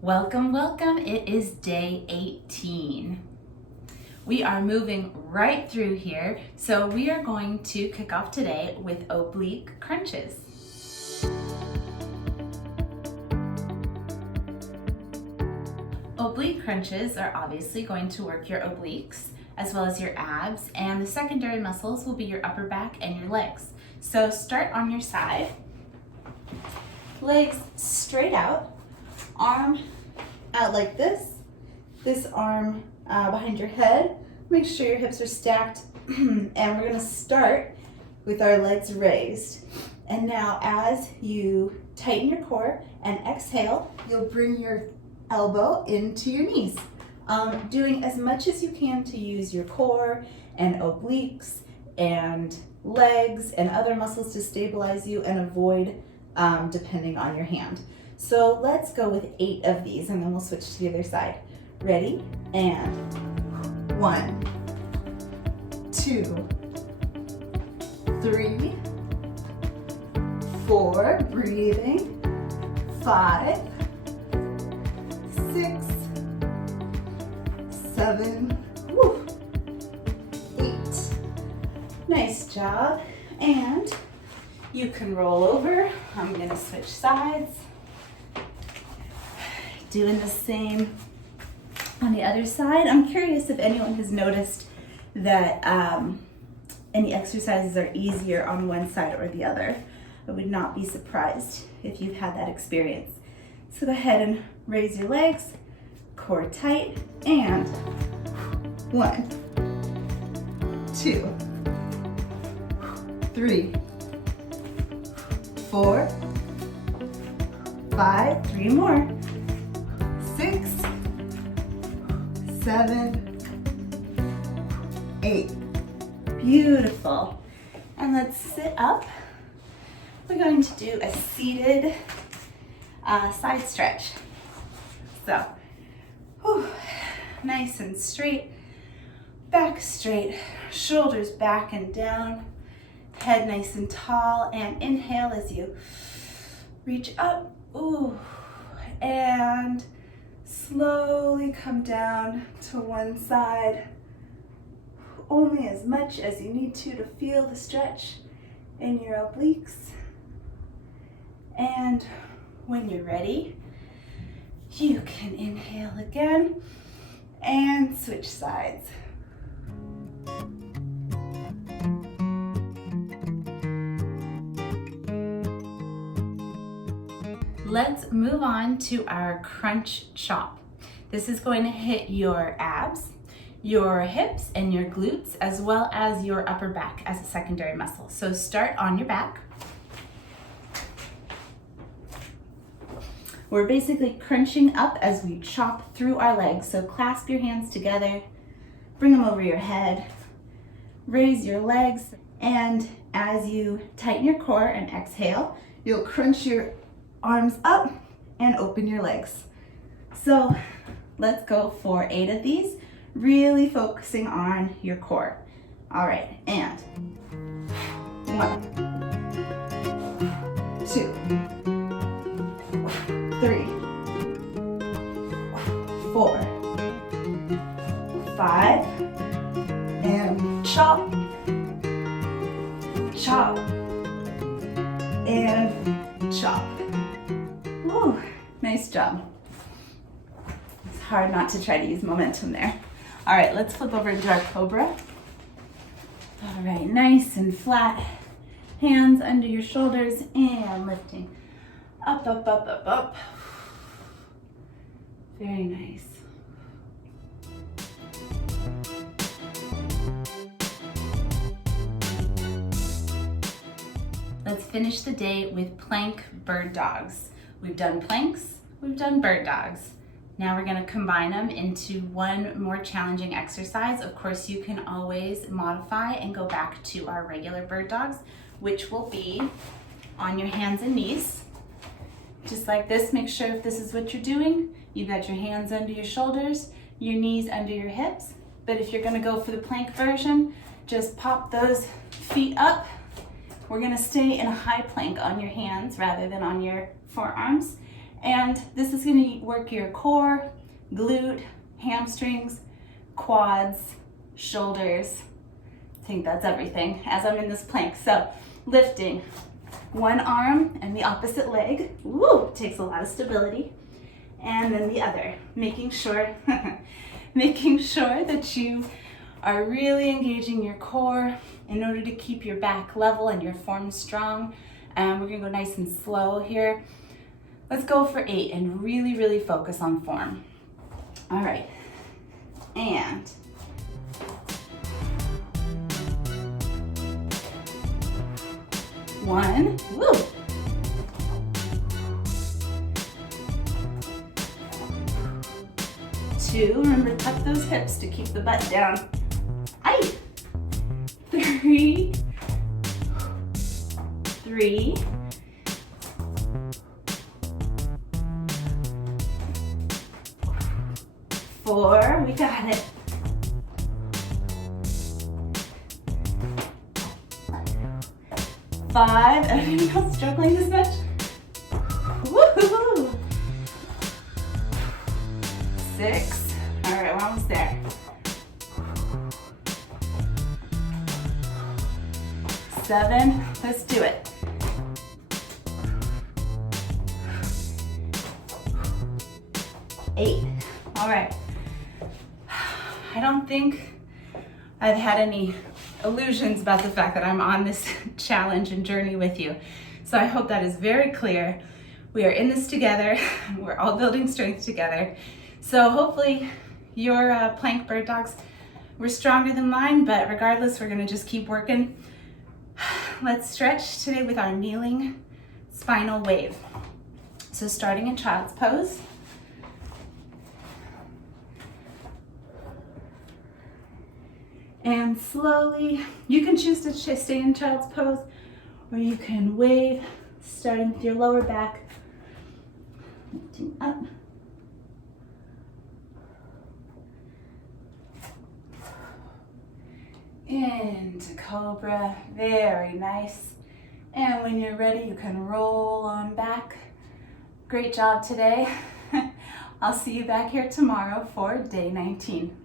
Welcome, welcome. It is day 18. We are moving right through here, so we are going to kick off today with oblique crunches. Oblique crunches are obviously going to work your obliques as well as your abs, and the secondary muscles will be your upper back and your legs. So start on your side, legs straight out, arm out like this arm behind your head. Make sure your hips are stacked, and we're gonna start with our legs raised. And now as you tighten your core and exhale, you'll bring your elbow into your knees. Doing as much as you can to use your core and obliques and legs and other muscles to stabilize you and avoid depending on your hand. So let's go with 8 of these and then we'll switch to the other side. Ready? And 1, 2, 3, 4, breathing, 5, 6, 7, 8. Nice job. And you can roll over. I'm gonna switch sides. Doing the same on the other side. I'm curious if anyone has noticed that any exercises are easier on one side or the other. I would not be surprised if you've had that experience. So go ahead and raise your legs, core tight, and 1, 2, 3, 4, 5, 3 more, 6, 7, 8. Beautiful. And let's sit up. We're going to do a seated side stretch. So, nice and straight, back straight, shoulders back and down, head nice and tall, and inhale as you reach up, and slowly come down to one side, only as much as you need to feel the stretch in your obliques. And when you're ready, you can inhale again and switch sides. Let's move on to our crunch chop. This is going to hit your abs, your hips, and your glutes, as well as your upper back as a secondary muscle. So start on your back. We're basically crunching up as we chop through our legs. So clasp your hands together, bring them over your head, raise your legs, and as you tighten your core and exhale, you'll crunch your arms up and open your legs. So let's go for 8 of these, really focusing on your core. All right, and 1, 2, 3, 4, 5, and chop, chop, and chop. Ooh, nice job. It's hard not to try to use momentum there. All right, let's flip over into our cobra. All right, nice and flat. Hands under your shoulders and lifting. Up, up, up, up, up. Very nice. Let's finish the day with plank bird dogs. We've done planks, we've done bird dogs. Now we're gonna combine them into one more challenging exercise. Of course, you can always modify and go back to our regular bird dogs, which will be on your hands and knees. Just like this, make sure if this is what you're doing, you've got your hands under your shoulders, your knees under your hips. But if you're gonna go for the plank version, just pop those feet up. We're gonna stay in a high plank on your hands rather than on your forearms. And this is gonna work your core, glute, hamstrings, quads, shoulders. I think that's everything as I'm in this plank. So lifting one arm and the opposite leg. Woo, takes a lot of stability. And then the other, making sure, making sure that you are really engaging your core in order to keep your back level and your form strong. And we're gonna go nice and slow here. Let's go for 8 and really, really focus on form. All right, and one, woo. Two, remember tuck those hips to keep the butt down. Aye. 3, 4, we got it. 5, anyone else struggling this much? Woohoo! 6, all right, we're almost there. 7, let's do it. 8, all right. I don't think I've had any illusions about the fact that I'm on this challenge and journey with you. So I hope that is very clear. We are in this together. We're all building strength together. So hopefully your plank bird dogs were stronger than mine, but regardless, we're gonna just keep working. Let's stretch today with our kneeling spinal wave. So starting in child's pose. And slowly, you can choose to stay in child's pose, or you can wave, starting with your lower back, lifting up. Into cobra, very nice. And when you're ready, you can roll on back. Great job today. I'll see you back here tomorrow for day 19.